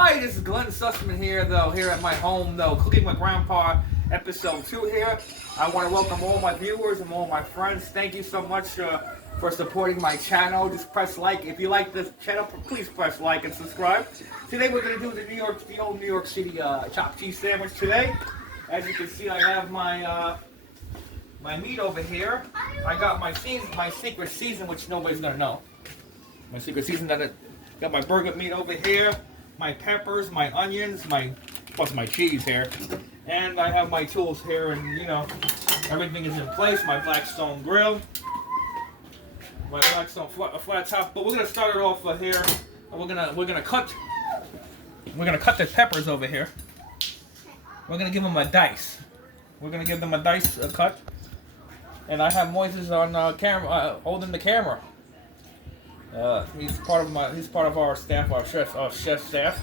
Hi, this is Glenn Sussman here, here at my home, Cooking with Grandpa, episode 2 here. I want to welcome all my viewers and all my friends. Thank you so much for supporting my channel. Just press like. If you like this channel, please press like and subscribe. Today we're going to do the old New York City chopped cheese sandwich today. As you can see, I have my my meat over here. I got my secret season, which nobody's going to know. My secret season got my burger meat over here. My peppers, my onions, plus my cheese here, and I have my tools here, and everything is in place. My Blackstone grill, my Blackstone flat top. But we're gonna start it off here. We're gonna cut the peppers over here. We're gonna give them a dice. We're gonna give them a dice cut, and I have Moises on camera holding the camera. He's part of our staff, our chef staff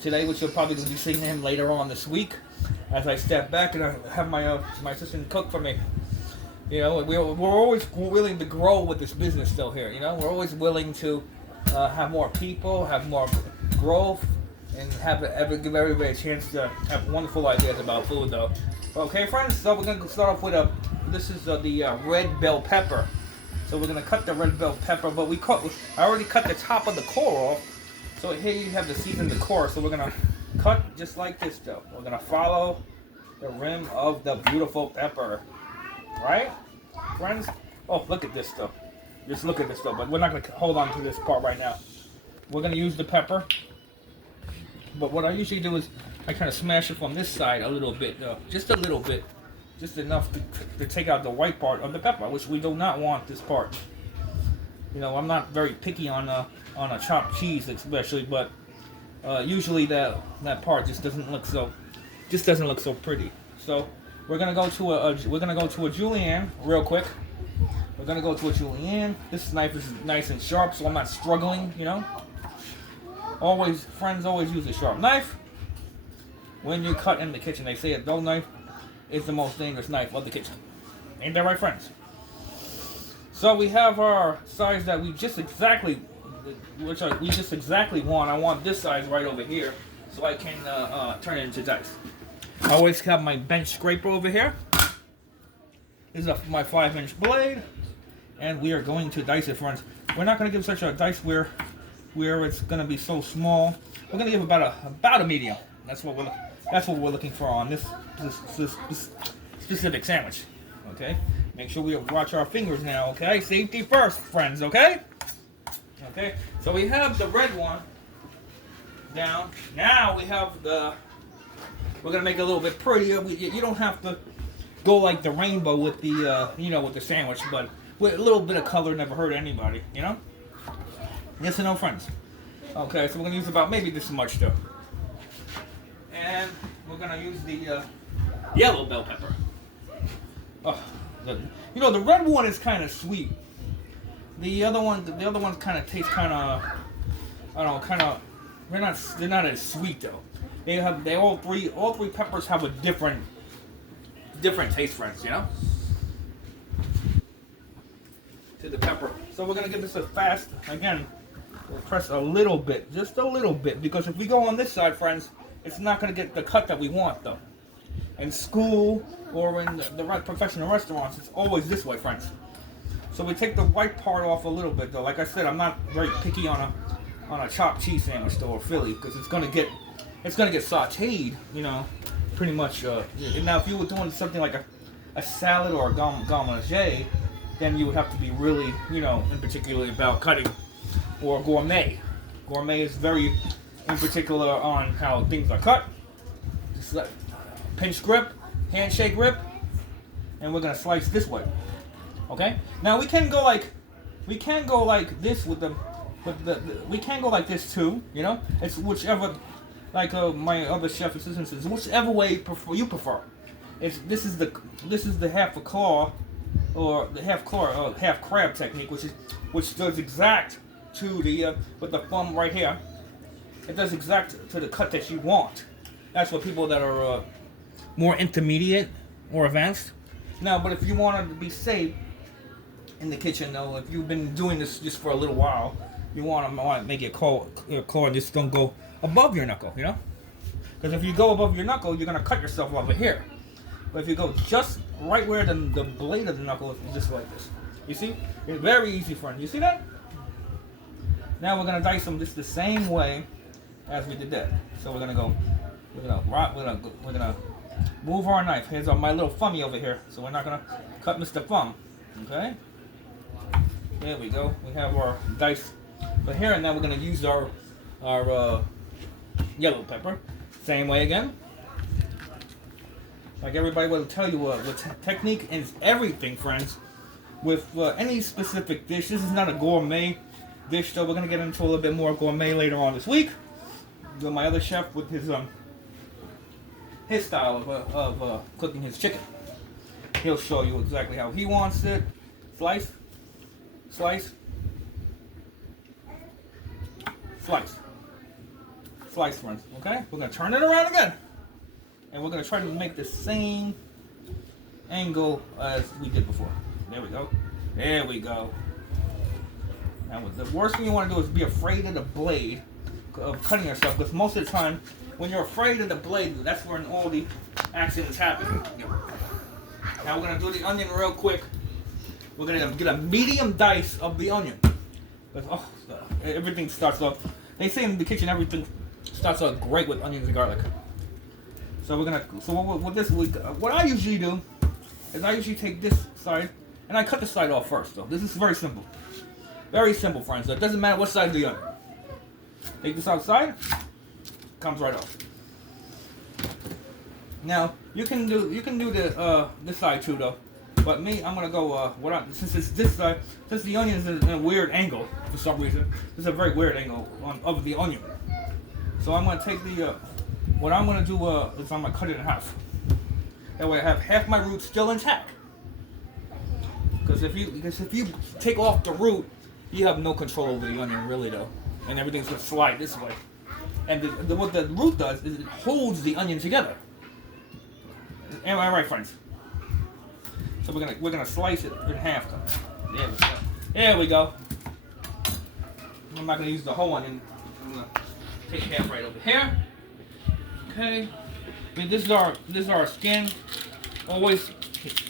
today, which you'll probably be seeing him later on this week. As I step back and I have my assistant cook for me. We're always willing to grow with this business still here. We're always willing to have more people, have more growth, and give everybody a chance to have wonderful ideas about food, though. Okay, friends. So we're gonna start off with this is the red bell pepper. So we're gonna cut the red bell pepper, but I already cut the top of the core off. So here you have the seasoned the core. So we're gonna cut just like this, though. We're gonna follow the rim of the beautiful pepper, right, friends? Oh, look at this, though. Just look at this, though. But we're not gonna hold on to this part right now. We're gonna use the pepper. But what I usually do is I kind of smash it from this side a little bit, though, just a little bit. Just enough to take out the white part of the pepper, which we do not want this part. I'm not very picky on a chopped cheese, especially, but usually that part just doesn't look so pretty. So we're gonna go to a julienne real quick. We're gonna go to a julienne. This knife is nice and sharp, so I'm not struggling. Friends always use a sharp knife when you cut in the kitchen. They say a dull knife is the most dangerous knife of the kitchen. Ain't that right, friends? So we have our size that we just exactly want. I want this size right over here, so I can turn it into dice. I always have my bench scraper over here. This is my 5-inch blade, and we are going to dice it, friends. We're not going to give such a dice where it's going to be so small. We're going to give about a medium. That's what we're looking for on this specific sandwich. Okay, make sure we watch our fingers now. Okay, safety first, friends. Okay. So we have the red one down. Now we have we're gonna make it a little bit prettier. You don't have to go like the rainbow with the with the sandwich, but with a little bit of color never hurt anybody. Yes or no, friends? Okay, so we're gonna use about maybe this much though. And we're gonna use the yellow bell pepper. Oh, the red one is kind of sweet. The other ones kind of taste kind of, I don't know, they're not as sweet though. All three peppers have a different taste, friends. To the pepper. So we're gonna give this a fast again. We'll press a little bit, just a little bit, because if we go on this side, friends, it's not going to get the cut that we want, though. In school or in the professional restaurants, it's always this way, friends. So we take the white part off a little bit, though. Like I said, I'm not very picky on a chopped cheese sandwich, though, or Philly, because it's gonna get sautéed, pretty much. Now, if you were doing something like a salad or a garde then you would have to be really, in particular about cutting, or gourmet. Gourmet is very in particular on how things are cut. Just like pinch grip, handshake grip, and we're gonna slice this way. Okay. Now we can go like this with we can go like this too. It's whichever, like my other chef assistant says, whichever way you prefer. This is the half a claw, or the half crab technique, which does exact to the with the thumb right here. It does exact to the cut that you want. That's for people that are more intermediate or advanced. Now, but if you want to be safe in the kitchen, though, if you've been doing this just for a little while, you want to make it claw and just don't go above your knuckle, you know? Because if you go above your knuckle, you're going to cut yourself over here. But if you go just right where the blade of the knuckle is, just like this. You see? It's very easy, friend. You see that? Now we're going to dice them just the same way as we did that. So we're going to go, we're going to move our knife. Here's my little thummy over here. So we're not going to cut Mr. Thumb. Okay? There we go. We have our dice for here, and now we're going to use our yellow pepper. Same way again. Like everybody will tell you, technique is everything, friends. With any specific dish, this is not a gourmet dish, so we're gonna get into a little bit more gourmet later on this week. With my other chef with his style of cooking his chicken. He'll show you exactly how he wants it. Slice, slice, slice. Slice, friends, okay? We're going to turn it around again. And we're going to try to make the same angle as we did before. There we go. There we go. Now, the worst thing you want to do is be afraid of the blade of cutting yourself. Because most of the time, when you're afraid of the blade, that's when all the accidents happen. Now, we're going to do the onion real quick. We're going to get a medium dice of the onion. Oh, everything starts off. They say in the kitchen everything starts out great with onions and garlic. So we're gonna. So what I usually do is I usually take this side and I cut the side off first. So this is very simple. Very simple, friends. So it doesn't matter what side of the onion. Take this outside. Comes right off. Now you can do this side too though. But me, I'm gonna go. Since it's this side, since the onion is in a weird angle for some reason, this is a very weird angle of the onion. So I'm gonna take the. What I'm gonna do is I'm gonna cut it in half. That way I have half my root still intact. Because if you take off the root, you have no control over the onion really though, and everything's gonna slide this way. And what the root does is it holds the onion together. Am I right, friends? So we're gonna slice it in half. There we go. There we go. I'm not gonna use the whole onion. I'm gonna take half right over here. Okay. I mean, this is our skin. Always,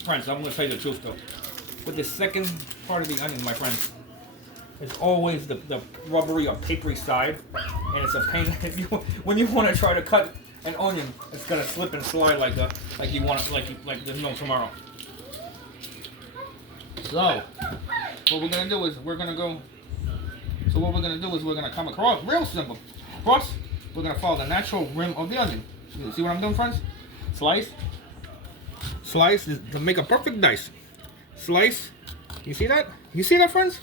friends. I'm gonna tell you the truth though. With the second part of the onion, my friends, is always the rubbery or papery side, and it's a pain. When you want to try to cut an onion, it's gonna slip and slide like you want like there's no tomorrow. So, what we're gonna do is we're gonna come across real simple. Across, we're gonna follow the natural rim of the onion. You see what I'm doing, friends? Slice, slice to make a perfect dice. Slice. You see that? You see that, friends?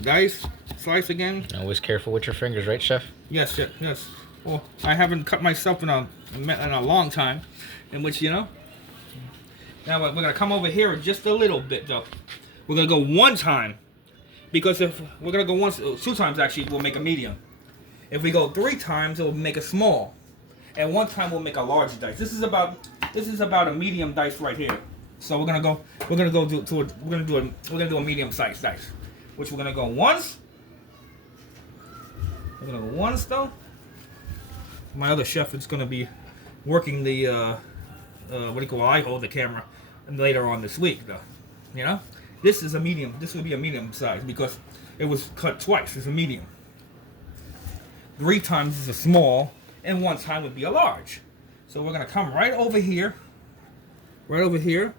Dice. Slice again. Always careful with your fingers, right, Chef? Yes, yes, yes. Well, I haven't cut myself in a long time, in which Now we're gonna come over here just a little bit, though. We're gonna go one time, because if we're gonna go two times actually, we'll make a medium. If we go 3 times, it will make a small, and 1 time we'll make a large dice. This is about a medium dice right here. So we're gonna do a medium sized dice, which we're gonna go once. We're gonna go once though. My other chef is gonna be working the I hold the camera later on this week though. This is a medium. This would be a medium size because it was cut twice. It's a medium. 3 times is a small, and 1 time would be a large. So we're gonna come right over here,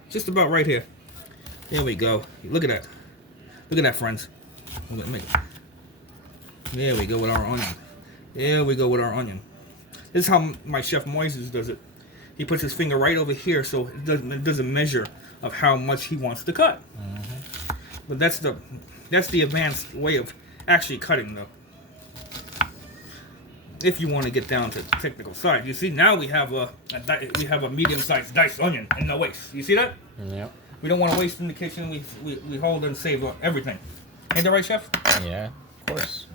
just about right here. There we go. Look at that. Look at that, friends. There we go with our onion. There we go with our onion. This is how my chef Moises does it. He puts his finger right over here, so it doesn't measure of how much he wants to cut. Mm-hmm. But that's the advanced way of actually cutting, though. If you want to get down to the technical side, you see now we have a medium-sized diced onion and no waste. You see that? Yeah. We don't want to waste in the kitchen. We hold and save everything. Ain't that right, Chef? Yeah, of course.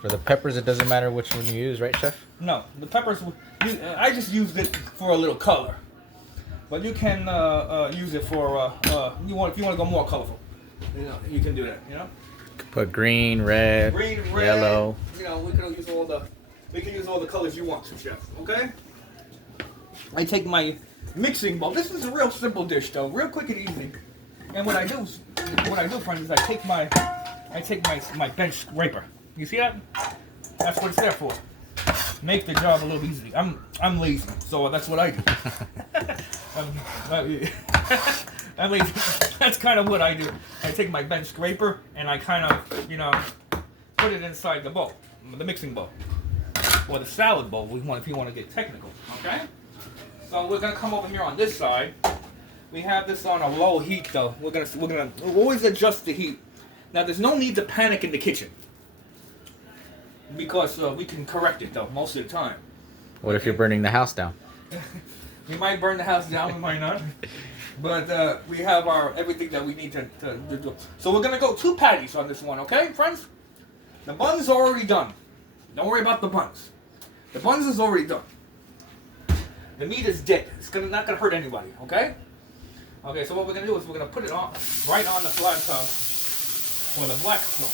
For the peppers, it doesn't matter which one you use, right, Chef? No, the peppers. I just used it for a little color, but you can use it for if you want to go more colorful. You can do that. Put green, red, yellow. You know, we can use all the colors you want to, chef. Okay. I take my mixing bowl. This is a real simple dish, though, real quick and easy. And what I do, friends, is I take my bench scraper. You see that? That's what it's there for. Make the job a little easy. I'm lazy, so that's what I do. I'm lazy. That's kind of what I do. I take my bench scraper and I kind of, put it inside the bowl, the mixing bowl, or the salad bowl. If you want to get technical. Okay. So we're gonna come over here on this side. We have this on a low heat, though. We're gonna always adjust the heat. Now, there's no need to panic in the kitchen, because we can correct it, though, most of the time. What if you're burning the house down? We might burn the house down, we might not. But we have everything that we need to do. So we're going to go 2 patties on this one, okay, friends? The buns are already done. Don't worry about the buns. The buns is already done. The meat is dead. It's not going to hurt anybody, okay? Okay, so what we're going to do is we're going to put it on right on the flat top, or the black one.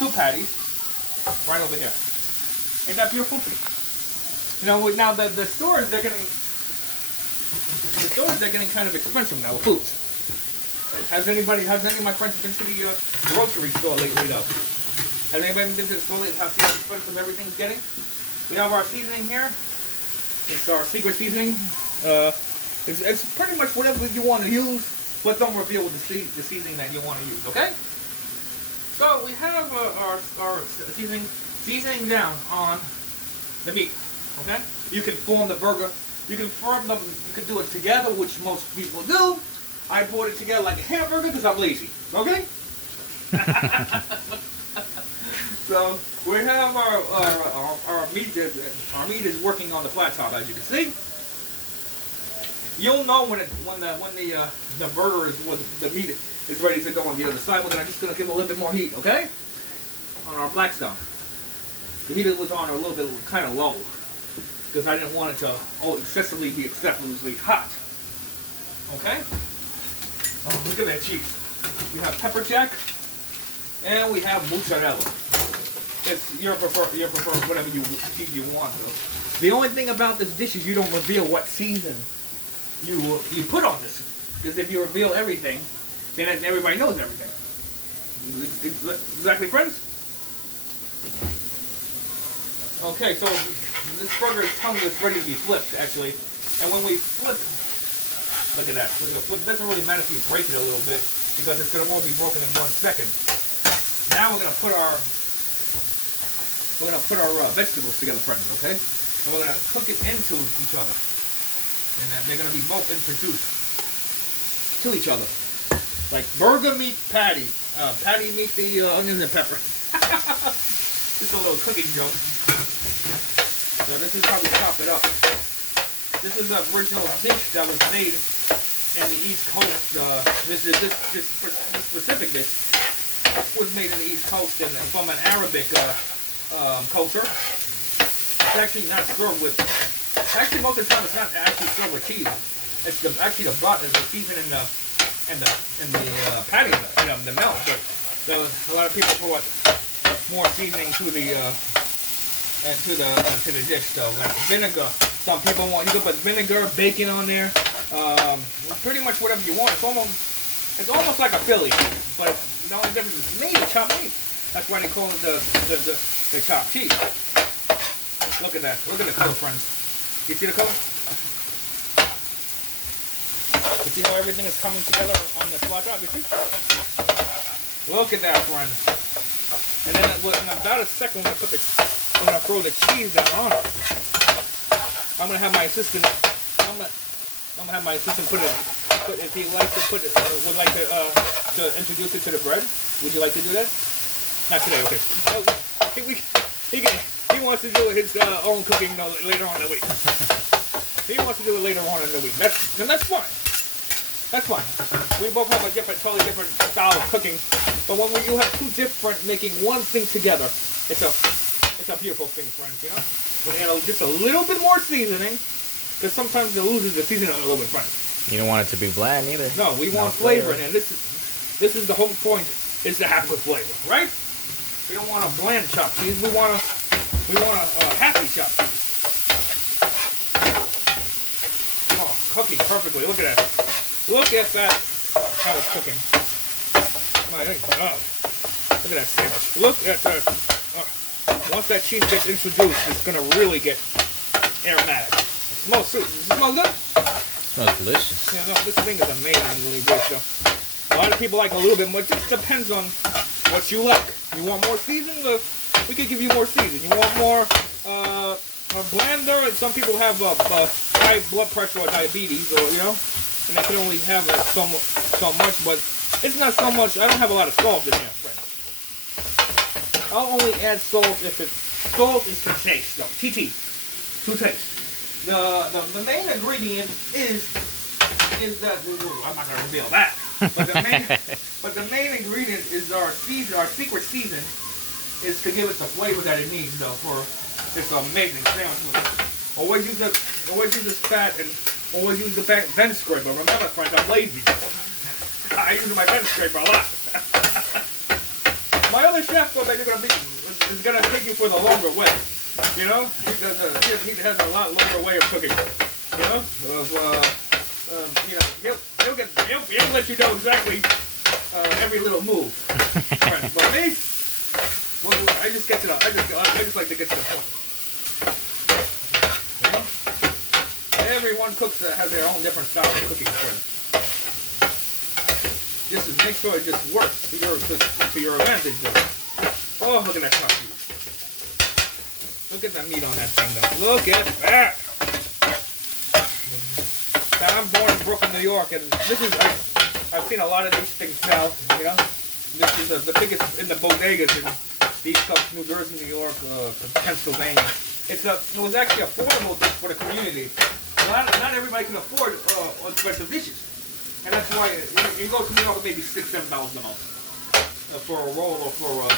2 patties. Right over here. Ain't that beautiful? Now the stores they're getting kind of expensive now with foods. Has any of my friends been to the grocery store lately though? Has anybody been to the store lately? How expensive everything's getting? We have our seasoning here. It's our secret seasoning. It's pretty much whatever you want to use, but don't reveal the seasoning that you want to use. Okay? So we have our seasoning down on the meat. Okay? You can form the burger. You can do it together, which most people do. I bought it together like a hamburger because I'm lazy. Okay? So we have our meat. Our meat is working on the flat top, as you can see. You'll know when the burger the meat is ready to go on the other side. We're just gonna give it a little bit more heat, okay? On our Blackstone. The heat was on a little bit kind of low because I didn't want it to excessively hot. Okay? Oh, look at that cheese. We have pepper jack and we have mozzarella. It's your prefer whatever cheese you want. Though. The only thing about this dish is you don't reveal what season you put on this, because if you reveal everything, then everybody knows everything. Exactly, friends? Okay, so this burger's tongue is ready to be flipped, actually. And when we flip, look at that. We're gonna flip. It doesn't really matter if you break it a little bit, because it's gonna all be broken in 1 second. Now we're gonna put our vegetables together, friends. Okay, and we're gonna cook it into each other. And then they're going to be both introduced to each other. Like burger meat patty. Patty meet the onions and pepper. Just a little cooking joke. So this is how we chop it up. This is an original dish that was made in the East Coast. This specific dish was made in the East Coast and from an Arabic culture. It's actually not served with... Actually, most of the time, it's not actually served with cheese. It's actually the butt is the seasoning and the patty, the melt. But a lot of people put more seasoning to the dish, though. Like vinegar. Some people want you can put vinegar, bacon on there. Pretty much whatever you want. It's almost like a Philly, but the only difference is made of chopped meat. That's why they call it the chopped cheese. Look at that. Look at the color, friends. You see the color? You see how everything is coming together on the flat top? You see? Look at that, friends. And then in about a second, we're gonna throw the cheese down on it. I'm gonna have my assistant. I'm gonna have my assistant put it. If he likes to put it, would like to introduce it to the bread. Would you like to do that? Not today. Okay. He wants to do his own cooking later on in the week. He wants to do it later on in the week. That's fine. That's fine. We both have a totally different style of cooking. But when you have two different making one thing together, it's a beautiful thing, friends. You know. We add just a little bit more seasoning, because sometimes it loses the seasoning a little bit, friends. You don't want it to be bland either. No, we want flavor, and this is the whole point is to have good flavor, right? We don't want a bland chopped cheese. We want a happy chopped cheese. Oh, cooking perfectly. Look at that. Look at that. How it's cooking. My God. Look at that sandwich. Look at that. Once that cheese gets introduced, it's gonna really get aromatic. It smells sweet. Does it smell good? Smells delicious. Yeah, no, this thing is amazingly good. So a lot of people like a little bit more. It just depends on what you like. You want more seasoning? We could give you more seasoning. You want more blander? Some people have high blood pressure or diabetes, or and they can only have so much. But it's not so much. I don't have a lot of salt in here, friends. I'll only add salt if salt is to taste, though. TT, to taste. The main ingredient is that I'm not gonna reveal that. But the main ingredient is our secret season is to give it the flavor that it needs, though, for this amazing sandwich. Always use the fat and always use the bench scraper. Remember, friends, I'm lazy. I use my bench scraper a lot. My other chef that you're gonna be is gonna take you for the longer way. He has a lot longer way of cooking. He'll let you know exactly every little move. Friends. But me, I just like to get to the point. Everyone cooks has their own different style of cooking, friends. Just to make sure it just works to your advantage. Oh, look at that coffee. Look at the meat on that thing, though. Look at that. Now, I'm born in Brooklyn, New York, and I've seen a lot of these things sell. This is the biggest in the bodegas in the East Coast, New Jersey, New York, Pennsylvania. It was actually affordable for the community. Not everybody can afford expensive dishes. And that's why you go to New York, maybe $6, $7 the most for a roll or for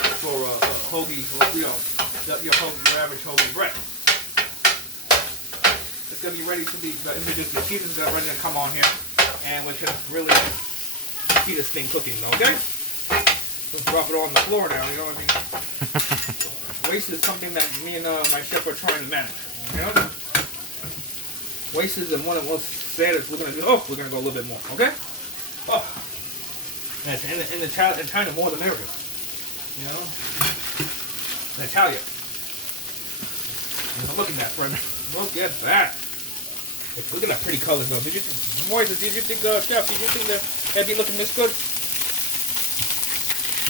hoagie, or your average hoagie bread. It's gonna be ready to be introduced. The seasons are ready to come on here, and we can really see this thing cooking. Okay, just drop it on the floor now. You know what I mean? Waste is something that me and my chef are trying to manage. Waste is one of the most saddest. We're gonna go a little bit more. Okay. Oh, in China more than America. In Italia. Look at that, friend. Look at that. Look at that pretty color, though. Chef, did you think that'd be looking this good?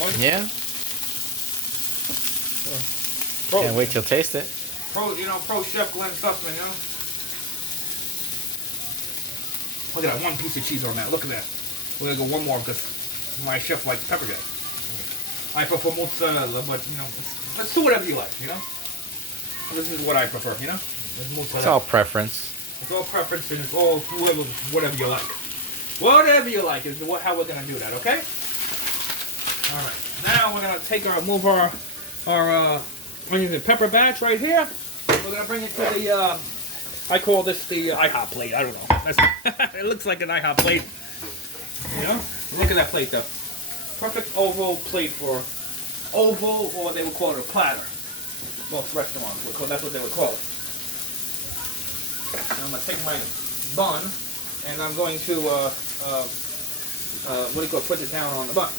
Moise? Yeah. Can't wait till taste it. Pro chef Glenn Sussman, Look at that one piece of cheese on that. Look at that. We're gonna go one more because my chef likes pepper jack. I prefer mozzarella, but let's do whatever you like. This is what I prefer. It's all preference. It's all preference, and it's all whatever you like. Whatever you like is how we're gonna do that. Okay. All right. Now we're gonna move our onion and pepper batch right here. We're gonna bring it to the. I call this the IHOP plate. I don't know. It looks like an IHOP plate. Look at that plate, though. Perfect oval plate for oval, or they would call it a platter. Most restaurants would call that's what they would call it. I'm gonna take my bun, and I'm going to put it down on the bun.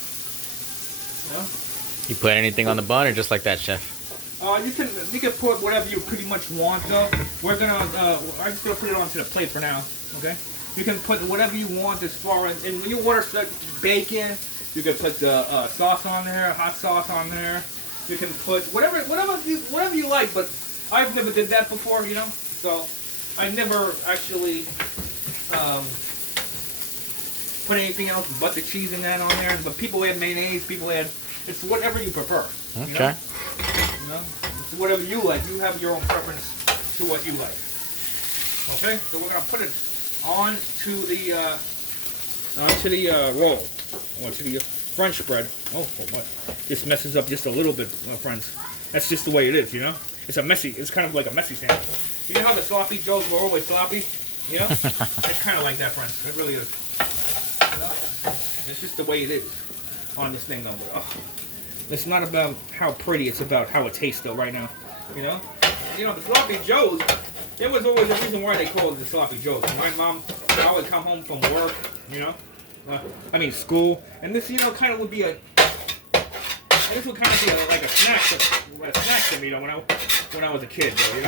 You put anything on the bun, or just like that, chef? You can put whatever you pretty much want, though. I'm just gonna put it onto the plate for now. Okay. You can put whatever you want as far as, and when you order bacon, you can put the sauce on there, hot sauce on there. You can put whatever you like, but I've never did that before, So I never actually put anything else but the cheese in that on there. But people add mayonnaise, it's whatever you prefer. Okay. It's whatever you like. You have your own preference to what you like. Okay, so we're gonna put it onto the roll, or to the French bread. Oh, what? This messes up just a little bit, friends. That's just the way it is, It's kind of like a messy sandwich. You know how the sloppy joes were always sloppy? It's kind of like that, friends. It really is. It's just the way it is. on this thing though. But, it's not about how pretty, it's about how it tastes though right now. You know? The sloppy joes, there was always a reason why they called it the sloppy joes. My mom would come home from work, school, and this, kind of would be this would kind of be like a snack to me, when I was a kid, though,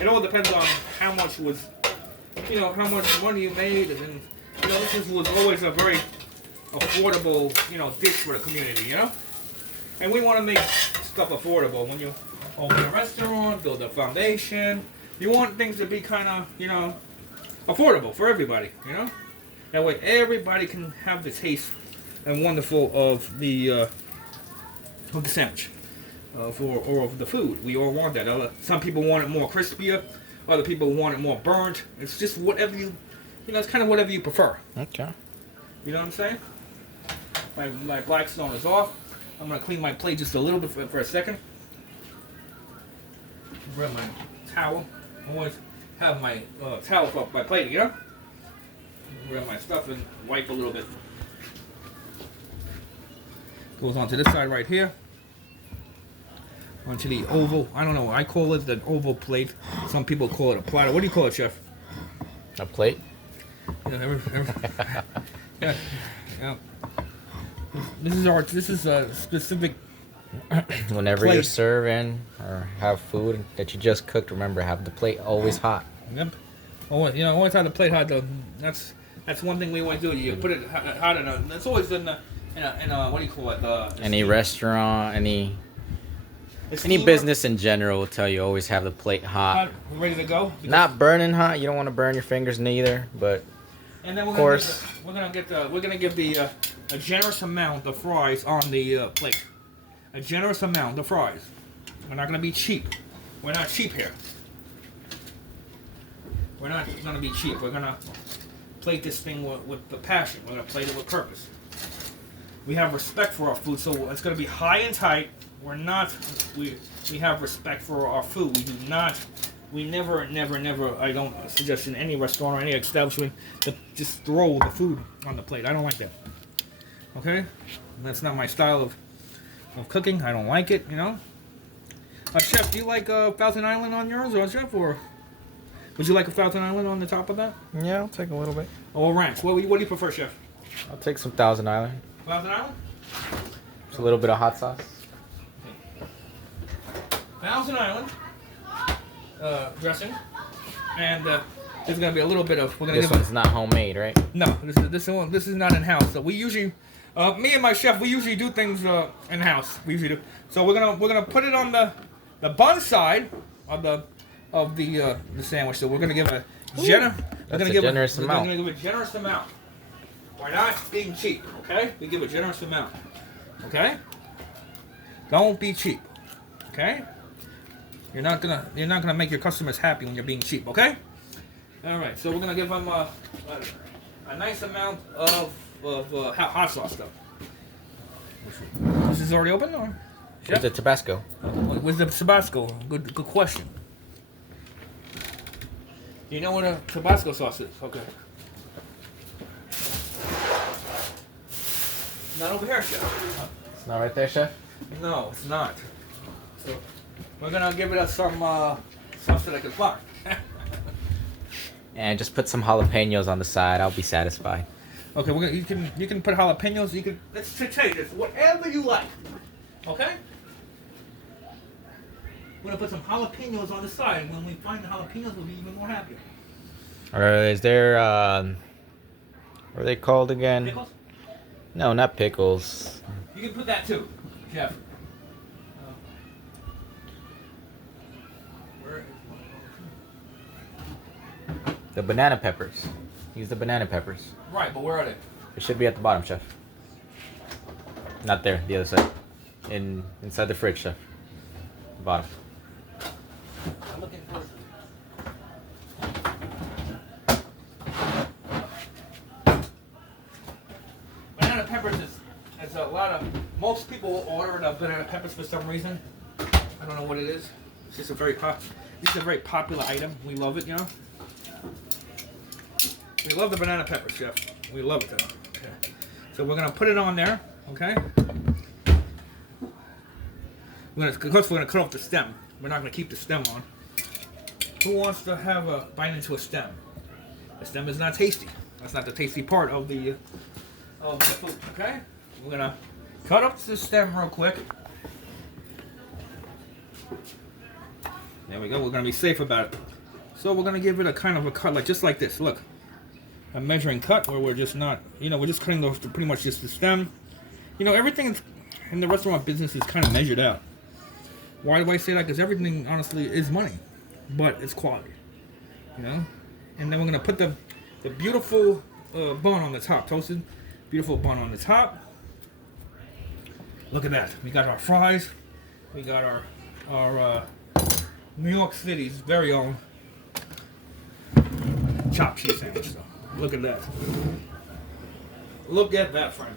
it all depends on how much was, how much money you made, and then, this was always a very affordable, dish for the community, And we want to make stuff affordable. When you open a restaurant, build a foundation, you want things to be kind of, affordable for everybody, That way everybody can have the taste and wonderful of the sandwich, or of the food. We all want that. Some people want it more crispier, other people want it more burnt. It's just whatever you, it's kind of whatever you prefer. Okay. You know what I'm saying? My Blackstone is off. I'm gonna clean my plate just a little bit for a second. Grab my towel. I always have my towel for my plate, Grab my stuff and wipe a little bit. Goes onto this side right here. Onto the oval. I don't know. I call it the oval plate. Some people call it a platter. What do you call it, Chef? A plate? Yeah. Yeah. This is a specific. Whenever plate. you're serving or have food that you just cooked, remember, have the plate always hot. Yep. Always have the plate hot though. That's one thing we always do. You put it hot in a. That's always in a what do you call it? Any restaurant, any business in general will tell you always have the plate hot. Ready to go? Not burning hot. You don't want to burn your fingers neither, but and then of course we're gonna give a generous amount of fries on the plate. A generous amount of fries. We're not gonna be cheap. We're not cheap here. We're not gonna be cheap. We're gonna plate this thing with the passion. We're gonna plate it with purpose. We have respect for our food, so it's gonna be high and tight. We have respect for our food. We never, I don't suggest in any restaurant or any establishment to just throw the food on the plate. I don't like that. Okay? That's not my style of cooking. I don't like it, Chef, do you like Thousand Island on yours, or Chef, or would you like a Thousand Island on the top of that? yeah, I'll take a little bit. Or ranch? What do you prefer, Chef? I'll take some Thousand Island. Thousand Island? Just a little bit of hot sauce. Thousand Island dressing, and there's gonna be a little bit of. This one's not homemade, right? No, this is not in house. So we usually, me and my chef, we usually do things in house. We usually do. So we're gonna put it on the bun side of the sandwich. So we're gonna give a generous amount. We're gonna give a generous amount. We're not being cheap, okay? We give a generous amount, okay? Don't be cheap, okay? You're not gonna make your customers happy when you're being cheap, okay? All right, so we're gonna give them a nice amount of hot sauce stuff. This is already open, or? Where's the Tabasco? Where's the Tabasco? Good question. Do you know what a Tabasco sauce is? Okay. Not over here, Chef. It's not right there, Chef? No, it's not. So we're gonna give it some sauce that I can find. And just put some jalapenos on the side. I'll be satisfied. Okay, you can put jalapenos. Let's change this. Whatever you like. Okay. We're gonna put some jalapenos on the side. When we find the jalapenos, we'll be even more happy. Is there what are they called again? Pickles? No, not pickles. You can put that too, Jeff. The banana peppers. Use the banana peppers. Right, but where are they? It should be at the bottom, Chef. Not there, the other side. Inside the fridge, Chef. The bottom. I'm looking for. Banana peppers is a lot of. Most people order the banana peppers for some reason. I don't know what it is. It's just a very popular item. We love it, We love the banana pepper, Chef. We love it, though. Okay. So we're gonna put it on there. Okay. Of course, we're gonna cut off the stem. We're not gonna keep the stem on. Who wants to have a bite into a stem? The stem is not tasty. That's not the tasty part of the food. Okay. We're gonna cut up the stem real quick. There we go. We're gonna be safe about it. So we're gonna give it a kind of a cut, like just like this. Look, a measuring cut where we're just not, we're just cutting off pretty much just the stem. Everything in the restaurant business is kind of measured out. Why do I say that? Because everything, honestly, is money, but it's quality. And then we're gonna put the beautiful bun on the top, toasted, beautiful bun on the top. Look at that. We got our fries. We got our New York City's very own chopped cheese sandwich. So look at that. Look at that, friend.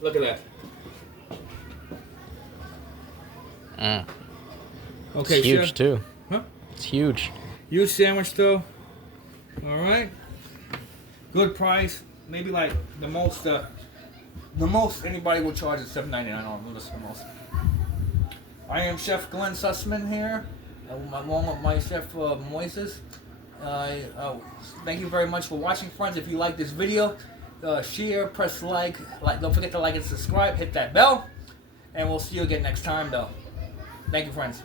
Look at that. Okay, it's huge chef. too. Huh? It's huge. Huge sandwich though. All right. Good price. Maybe like the most anybody will charge is $7.99 on this the most. I am Chef Glenn Sussman here, along with my chef Moises. Thank you very much for watching, friends. If you like this video, share, press like. Don't forget to like and subscribe. Hit that bell, and we'll see you again next time, though. Thank you, friends.